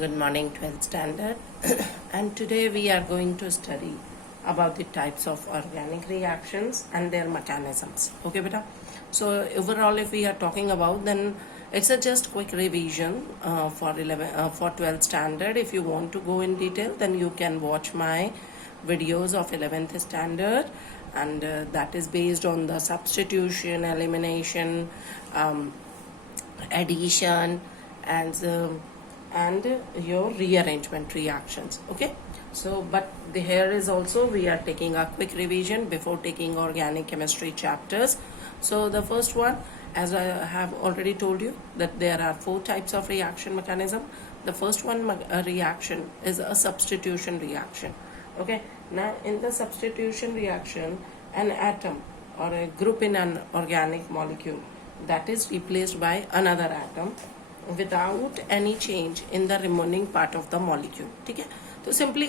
Good morning, 12th standard. And today we are going to study about the types of organic reactions and their mechanisms. Okay, beta? So overall, if we are talking about, then it's a just quick revision for 12th standard. If you want to go in detail, then you can watch my videos of 11th standard, and that is based on the substitution, elimination, addition, and your rearrangement reactions. Okay, so but here is also we are taking a quick revision before taking organic chemistry chapters. So the first one, as I have already told you, that there are 4 types of reaction mechanism. The first one reaction is a substitution reaction. Okay, now in the substitution reaction, an atom or a group in an organic molecule that is replaced by another atom without any change in the remaining part of the molecule. ठीक है, तो simply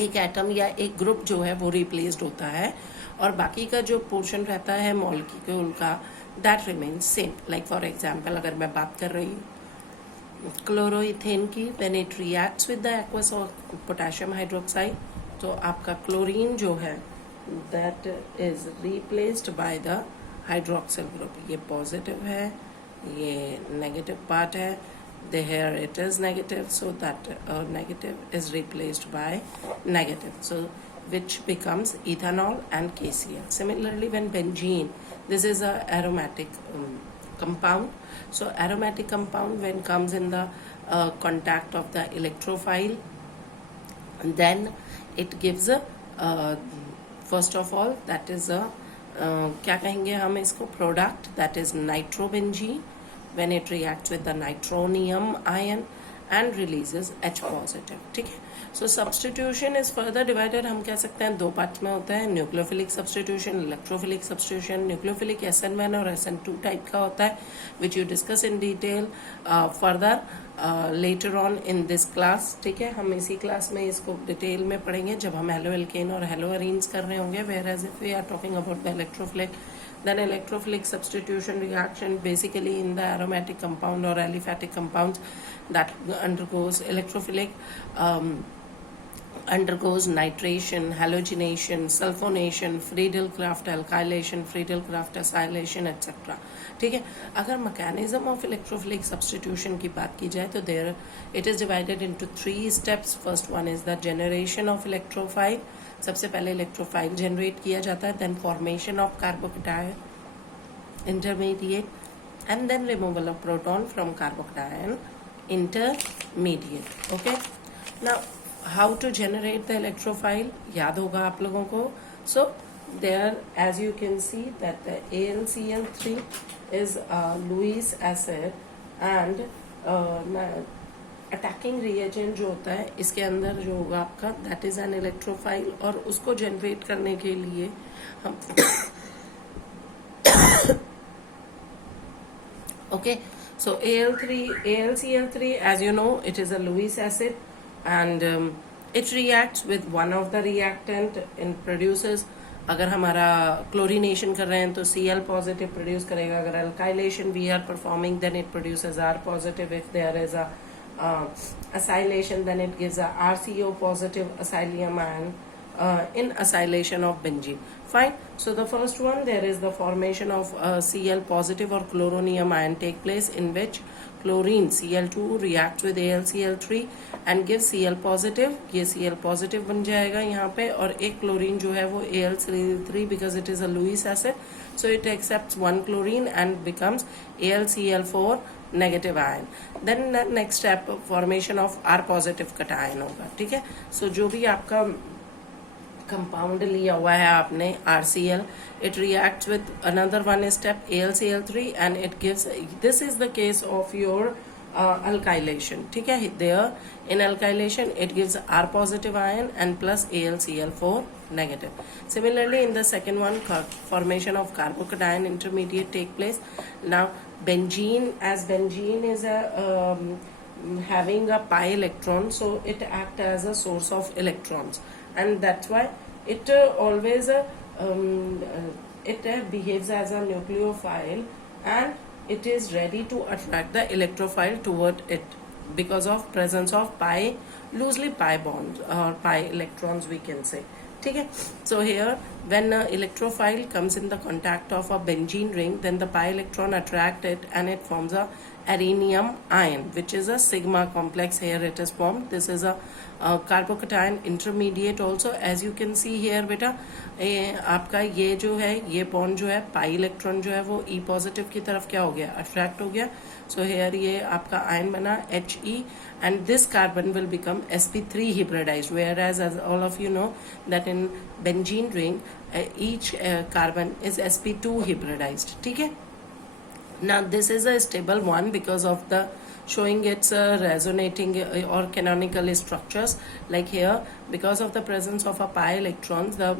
एक atom या एक group जो है वो replaced होता है और बाकी का जो पोर्शन रहता है मॉलिक्यूल का that remains same. Like for example अगर मैं बात कर रही हूँ क्लोरोइथेन की, when it reacts with the aqueous potassium hydroxide, तो आपका क्लोरीन जो है that is replaced by the hydroxyl group. ये पॉजिटिव है, ये नेगेटिव पार्ट है. Here it is negative, so that negative is replaced by negative, so which becomes ethanol and KCl. Similarly, when benzene, this is a aromatic compound. So aromatic compound, when comes in the contact of the electrophile, then it gives a first of all that is a क्या कहेंगे हम इसको, product, that is nitrobenzene, when it reacts with the nitronium ion and releases H positive. ठीक है, so substitution is further divided. हम कह सकते हैं 2 पार्ट्स में होता है, nucleophilic substitution, electrophilic substitution. Nucleophilic SN1 और SN2 टाइप का होता है, which you discuss in detail further later on in this class. ठीक है, हम इसी क्लास में इसको डिटेल में पढ़ेंगे जब हम हेलो एल्केन और हेलो एरीन्स कर रहे होंगे. whereas if we are talking about the electrophilic, then electrophilic substitution reaction basically in the aromatic compound or aliphatic compounds that undergoes electrophilic undergoes nitration, halogenation, sulfonation, Friedel-Crafts alkylation, Friedel-Crafts acylation, etc. ठीक है, अगर mechanism of electrophilic substitution की बात की जाए तो there it is divided into 3 steps. First one is the generation of electrophile. सबसे पहले इलेक्ट्रोफाइल जनरेट किया जाता है, then formation of carbocation intermediate and then removal of proton from carbocation intermediate. Okay, now how to generate the electrophile याद होगा आप लोगों को. So there as you can see that the AlCl3 is Lewis acid and attacking reagent जो होता है इसके अंदर जो होगा आपका दैट इज एन इलेक्ट्रोफाइल, और उसको जनरेट करने के लिए हम okay, so AlCl3 as you know it is a Lewis acid and it reacts with one of the reactant in produces. अगर हमारा क्लोरीनेशन कर रहे हैं तो Cl पॉजिटिव प्रोड्यूस करेगा. अगर alkylation we are performing then it produces R positive. If there is a acylation, then it gives a RCO positive acylium ion in acylation of benzene. Fine. So the first one, there is the formation of Cl positive or chloronium ion take place, in which chlorine Cl2 reacts with AlCl3 and gives Cl positive. ये Cl positive बन जाएगा यहाँ पे, और एक chlorine जो है वो AlCl3 because it is a Lewis acid, so it accepts one chlorine and becomes AlCl4 negative ion. Then the next step formation of R positive cation होगा. ठीक है, so जो भी आपका कंपाउंड लिया हुआ है आपने RCl, it reacts with another one step AlCl3 and it gives, this is the case of your alkylation. ठीक है, there in alkylation it gives R positive ion and plus AlCl4 negative. Similarly in the second one, formation of carbocation intermediate take place. Now benzene, as benzene is a having a pi electron, so it acts as a source of electrons, and that's why it always it behaves as a nucleophile and it is ready to attract the electrophile toward it. because of presence of pi, loosely pi bonds or pi electrons we can say. ठीक है. So here when electrophile comes in the contact of a benzene ring, then the pi electron attract it and it forms a arenium ion, which is a sigma complex. Here it is formed. This is a carbocation intermediate also. As you can see here बेटा, आपका ये जो है ये bond जो है pi electron जो है वो E पॉजिटिव की तरफ क्या हो गया, अट्रैक्ट हो गया. सो हेयर ये आपका आयन बना He, and this carbon will become sp3 hybridized, whereas as all of you know that in benzene ring each carbon is sp2 hybridized. ठीक है. Now this is a stable one because of the showing its resonating or canonical structures. Like here, because of the presence of a pi electrons, the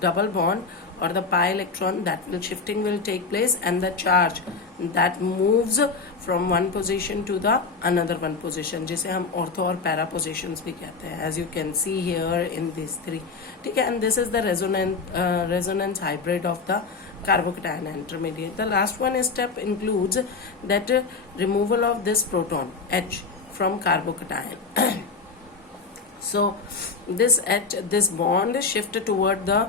double bond or the pi electron that will shifting will take place, and the charge that moves from one position to the another one position, जिसे हम ortho और para positions भी कहते हैं, as you can see here in these three. ठीक है. And this is the resonance hybrid of the carbocation intermediate. The last one step includes that removal of this proton H from carbocation. So this bond shift toward the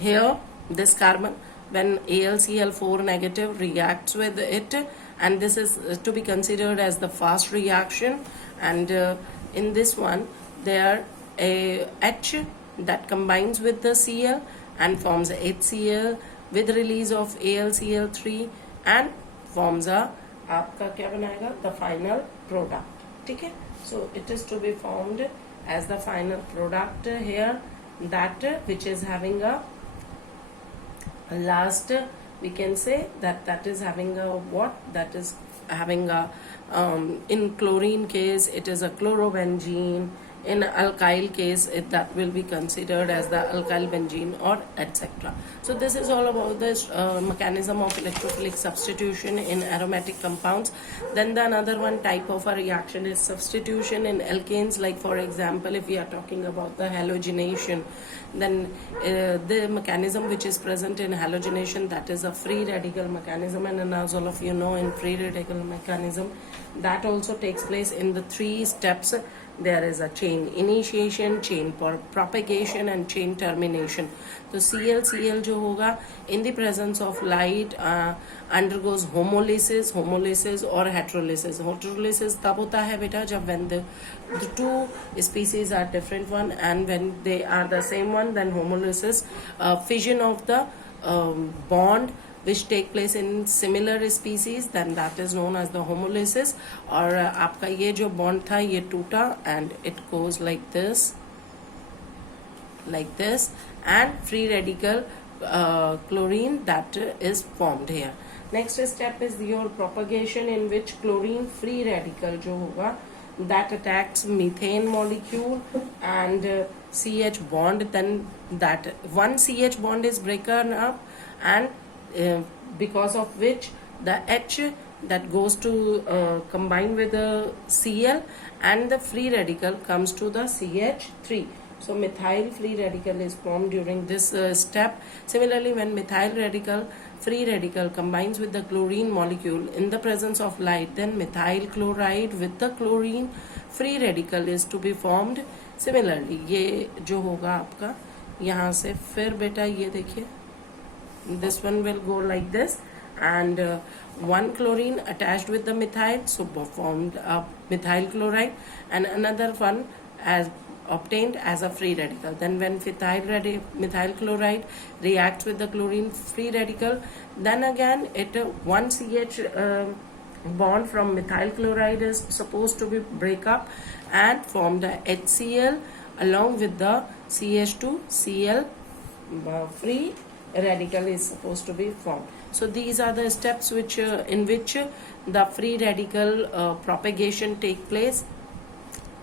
here this carbon when AlCl4 negative reacts with it, and this is to be considered as the fast reaction. And in this one there a H that combines with the Cl and forms HCl with release of AlCl3 and forms a आपका क्या बनाएगा, the final product. ठीक है. So it is to be formed as the final product here, that which is having a last, we can say that is having a what, that is having a in chlorine case it is a chlorobenzene. In alkyl case that will be considered as the alkyl benzene or etc. So this is all about this mechanism of electrophilic substitution in aromatic compounds. Then the another one type of a reaction is substitution in alkanes. Like for example, if we are talking about the halogenation, then the mechanism which is present in halogenation, that is a free radical mechanism. And as all of you know, in free radical mechanism that also takes place in the three steps. There is a chain initiation, chain propagation and chain termination. तो Cl जो होगा in the presence of light undergoes homolysis or heterolysis. Heterolysis तब होता है बेटा जब when the two species are different one, and when they are the same one, then homolysis, fission of the bond which take place in similar species, then that is known as the homolysis. और आपका ये जो bond था ये टूटा and it goes like this, and free radical chlorine that is formed here. Next step is your propagation, in which chlorine free radical जो होगा that attacks methane molecule and CH bond, then that one CH bond is broken up, and because of which the H that goes to combine with the Cl, and the free radical comes to the CH3. So methyl free radical is formed during this step. Similarly, when methyl radical free radical combines with the chlorine molecule in the presence of light, then methyl chloride with the chlorine free radical is to be formed. Similarly, ये जो होगा आपका यहाँ से फिर बेटा ये देखिए, this one will go like this, and one chlorine attached with the methyl, so formed a methyl chloride, and another one as obtained as a free radical. Then when methyl chloride reacts with the chlorine free radical, then again it one CH bond from methyl chloride is supposed to be break up and form the HCl along with the CH2Cl free radical is supposed to be formed. So these are the steps which in which the free radical propagation take place.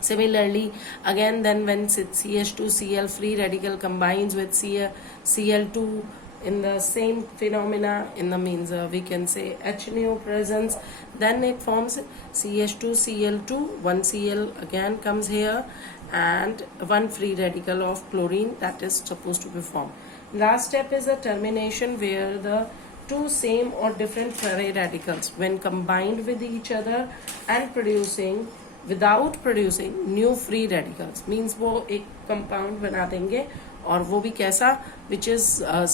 Similarly, again then when CH2Cl free radical combines with Cl2 in the same phenomena, in the means we can say H neo presence, then it forms CH2Cl2, one Cl again comes here, and one free radical of chlorine that is supposed to be formed. Last step is a termination, where the two same or different free radicals when combined with each other and without producing new free radicals means वो एक compound बना देंगे और वो भी कैसा, which is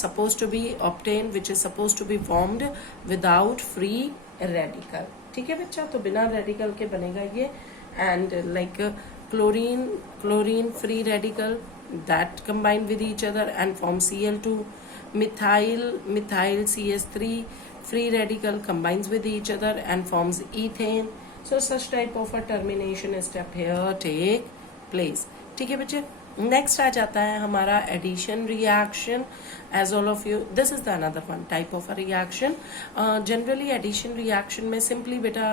supposed to be obtained, which is supposed to be formed without free radical. ठीक है बच्चा, तो बिना रेडिकल के बनेगा ये. And like chlorine free radical that combine with each other and form Cl2. Methyl CH3 free radical combines with each other and forms ethane. So such type of a termination step here take place. ठीक है बच्चे. Next आ जाता है हमारा addition reaction. As all of you, this is the another one type of a reaction. Generally addition reaction में simply बेटा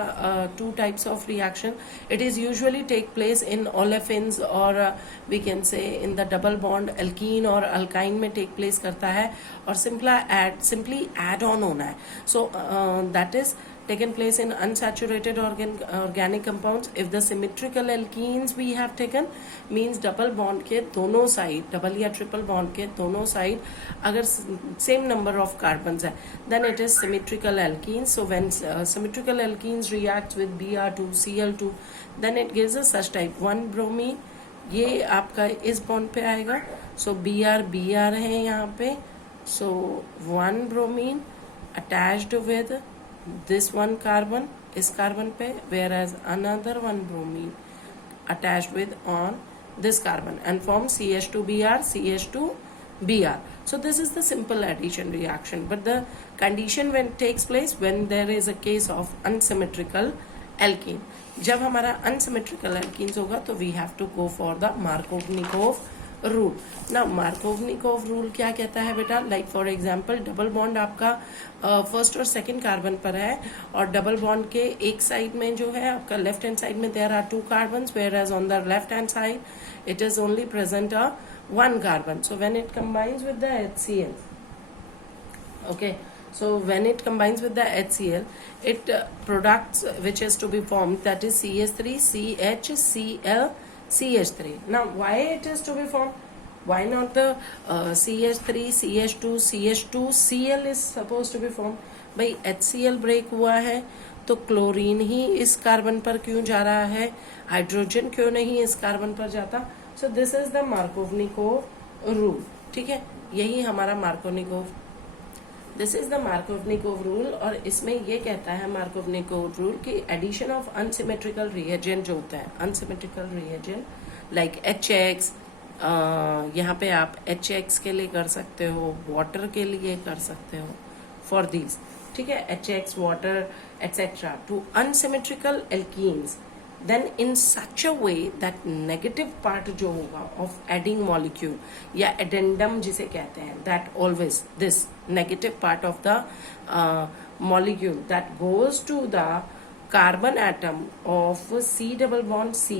two types of reaction. It is usually take place in olefins और we can say in the double bond alkene और alkyne में take place करता है और simply add on होना है. So that is taken place in unsaturated organic compounds. If the symmetrical alkenes we have taken means double bond के दोनों side, double या triple bond के दोनों side अगर same number of carbons है then it is symmetrical alkenes. So when symmetrical alkenes react with Br2 Cl2 then it gives us such type. 1 bromine ये आपका इस bond पे आएगा. So Br है यहाँ पे. So 1 bromine attached with this one carbon is carbon पे, whereas another one bromine attached with on this carbon and form CH2Br. So this is the simple addition reaction, but the condition when takes place when there is a case of unsymmetrical alkene. जब हमारा unsymmetrical alkenes होगा तो we have to go for the Markovnikov rule. ना Markovnikov rule क्या कहता है बेटा, like for example double bond आपका फर्स्ट और सेकंड कार्बन पर है और डबल बॉन्ड के एक साइड में जो है आपका लेफ्ट हैंड साइड में there are 2 carbons where as on the left hand side it is only present a 1 carbon. So when it combines with the HCl, okay, so when it combines with the HCl it products which is to be formed, that is CH3 CHCl CH3. Now why it is to be formed? Why not the CH3 CH2 Cl is supposed to be formed? भाई HCl break हुआ है तो chlorine ही इस carbon पर क्यों जा रहा है, हाइड्रोजन क्यों नहीं इस कार्बन पर जाता. सो this is the Markovnikov rule. ठीक है, यही हमारा Markovnikov, this is the Markovnikov rule. और इसमें ये कहता है मार्कोवनिकोव रूल कि एडिशन ऑफ अनसिमेट्रिकल रिएजेंट जो होता है, अनसिमेट्रिकल रिएजेंट लाइक HX, यहाँ पे आप HX के लिए कर सकते हो, वाटर के लिए कर सकते हो, फॉर दीज. ठीक है, HX, water et cetera to unsymmetrical alkenes, then in such a way that negative part जो होगा of adding molecule या addendum जिसे कहते हैं, that always this negative part of the molecule that goes to the carbon atom of C double bond C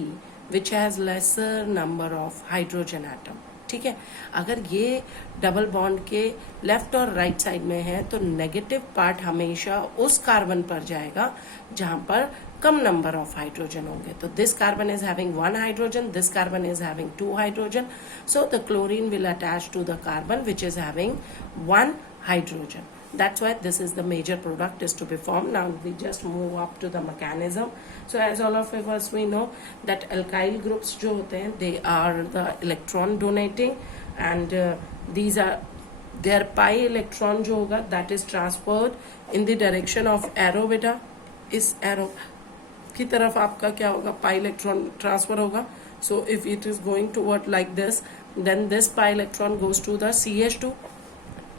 which has lesser number of hydrogen atom. ठीक है, अगर ये डबल बॉन्ड के left और राइट साइड में है तो negative part हमेशा उस कार्बन पर जाएगा जहां पर कम नंबर ऑफ हाइड्रोजन होंगे. तो this carbon is having 1 hydrogen, this carbon is having 2 hydrogen, so the chlorine will attach to the carbon which is having 1 hydrogen. That's why this is the major product is to be formed. Now we just move up to the mechanism. So as all of us we know that alkyl groups जो होते हैं they are the electron donating and these are their pi electron जो होगा that is transferred in the direction of arrow. बेटा इस arrow की तरफ आपका क्या होगा, pi electron transfer होगा. So if it is going toward like this then this pi electron goes to the CH2.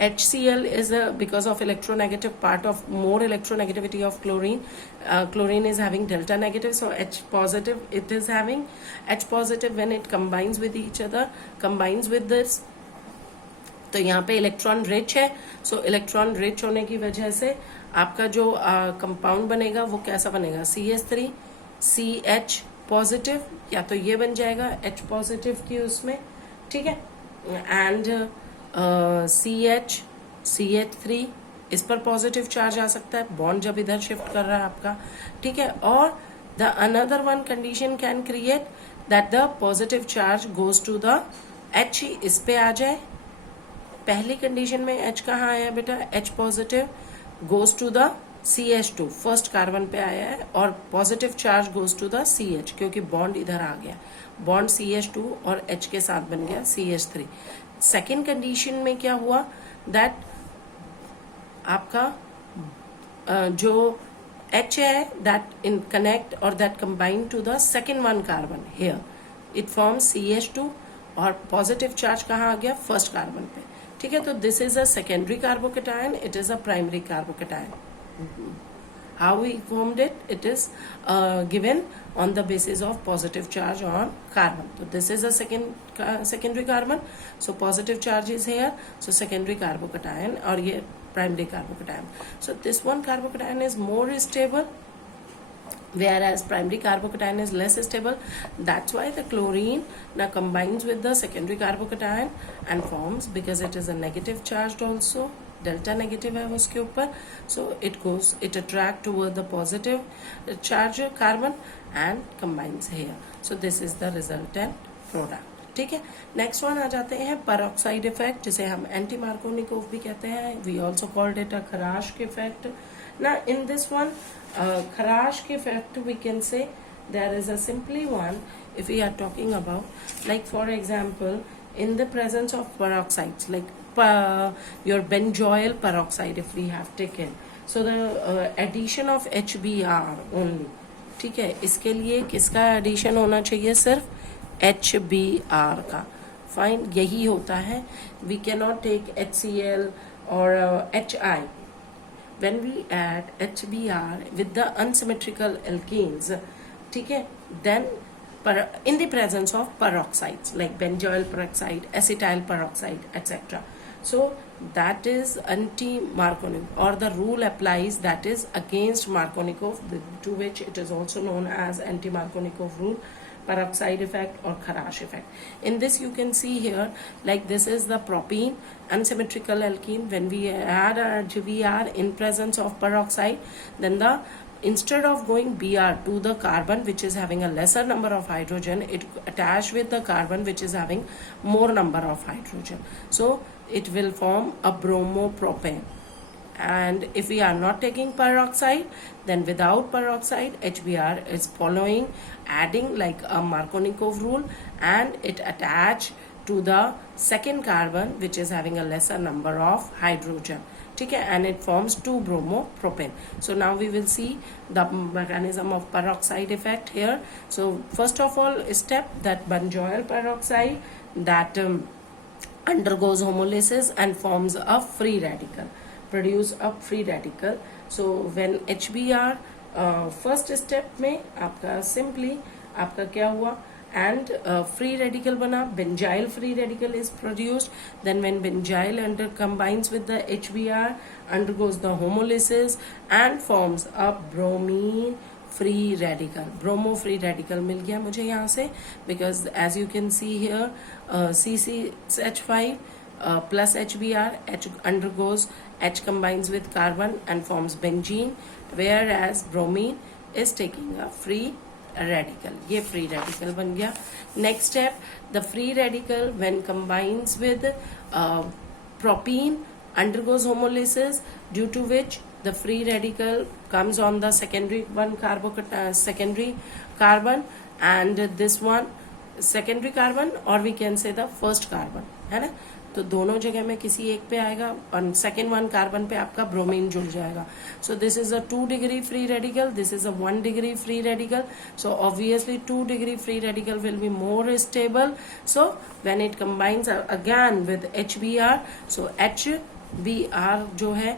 HCl is because of electronegative part of more electronegativity of chlorine. Chlorine is having delta negative, so H positive it is having. H positive when it combines with each other, combines with this, तो यहाँ पे electron rich है. सो electron rich होने की वजह से आपका जो कंपाउंड बनेगा वो कैसा बनेगा, CH3 CH पॉजिटिव, या तो ये बन जाएगा H पॉजिटिव की उसमें. ठीक है, एंड CH3 इस पर पॉजिटिव चार्ज आ सकता है, बॉन्ड जब इधर शिफ्ट कर रहा है आपका. ठीक है, और the another one condition can create that the positive charge goes to the H ही इस पे आ जाए. पहली कंडीशन में H कहाँ आया बेटा, H positive, goes to the CH2, first carbon पे आया है, और positive charge goes to the CH, क्योंकि बॉन्ड इधर आ गया, बॉन्ड CH2 और H के साथ बन गया CH3। सेकेंड कंडीशन में क्या हुआ, दैट आपका जो H है दैट इन कनेक्ट और that combine to the second one carbon here, it forms CH2, और पॉजिटिव चार्ज कहाँ आ गया, फर्स्ट कार्बन पे। ठीक है, तो this is a secondary carbocation, it is a primary carbocation. How we formed it? It is given on the basis of positive charge on carbon. So this is a secondary carbon. So positive charge is here. So secondary carbocation, or ये primary carbocation. So this one carbocation is more stable, whereas primary carbocation is less stable. That's why the chlorine now combines with the secondary carbocation and forms, because it is a negative charged also, delta negative है उसके ऊपर, so it attract toward the positive charge carbon and combines here. So this is the resultant product. ठीक है, next one आ जाते हैं peroxide effect, जिसे हम anti Markovnikov भी कहते हैं, we also called it a Kharasch effect. ना in this one Kharasch effect we can say there is a simply one if we are talking about, like for example in the presence of peroxides, like your benzoyl peroxide if we have taken, so the addition of HBr only, ठीक है, इसके लिए किसका addition होना चाहिए, सिर्फ HBr का, fine, यही होता है, we cannot take HCl or HI। when we add HBr with the unsymmetrical alkenes, ठीक है, then in the presence of peroxides like benzoyl peroxide, acetyl peroxide, etc. So that is anti-Markovnikov, or the rule applies that is against Markovnikov, to which it is also known as anti-Markovnikov rule, peroxide effect or Kharash effect. In this you can see here, like this is the propene unsymmetrical alkene. When we add HBr in presence of peroxide, then the instead of going Br to the carbon which is having a lesser number of hydrogen, it attached with the carbon which is having more number of hydrogen. So it will form a bromopropane. And if we are not taking peroxide, then without peroxide, HBr is following, adding like a Markovnikov rule, and it attach to the second carbon which is having a lesser number of hydrogen. ठीक है, and it forms 2-bromopropane. So now we will see the mechanism of peroxide effect here. So first of all step, that benzoyl peroxide that undergoes homolysis and forms a free radical, produce a free radical. So when HBr first step में आपका simply आपका क्या हुआ, and free radical bana, benzyl free radical is produced. Then when benzyl combines with the HBr, undergoes the homolysis and forms a bromine free radical, bromo free radical मिल गया मुझे यहाँ से, because as you can see here CCH5 plus HBr, H undergoes, H combines with carbon and forms benzene, whereas bromine is taking a free radical, ये free radical बन गया। Next step, the free radical when combines with propene undergoes homolysis, due to which the free radical comes on the secondary one secondary carbon, and this one secondary carbon, or we can say the first carbon, है ना, तो दोनों जगह में किसी एक पे आएगा और सेकेंड वन कार्बन पे आपका ब्रोमीन जुड़ जाएगा. सो this is a 2 degree free radical, this is a 1 degree free radical. So obviously 2 degree free radical will be more stable. So when it combines again with HBr, so HBr जो है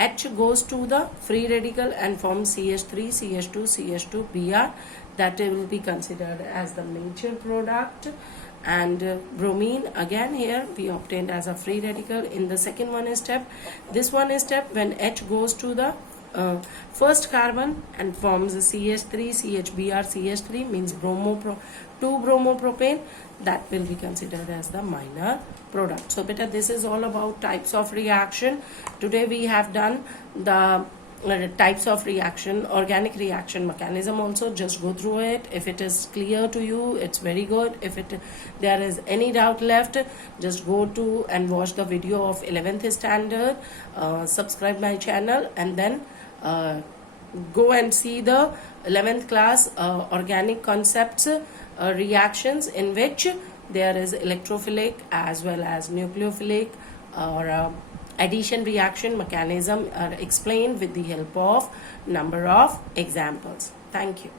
H goes to the free radical and forms CH3, CH2, CH2Br. That will be considered as the major product. And bromine again here we obtained as a free radical in the second one step. This one step when H goes to the first carbon and forms CH3, CHBr, CH3 means 2-bromopropane. That will be considered as the minor product. So beta, this is all about types of reaction. Today we have done the types of reaction, organic reaction mechanism also. Just go through it. If it is clear to you, it's very good. If there is any doubt left, just go to and watch the video of 11th standard, subscribe my channel, and then go and see the 11th class organic concepts reactions, in which there is electrophilic as well as nucleophilic or addition reaction mechanism are explained with the help of number of examples. Thank you.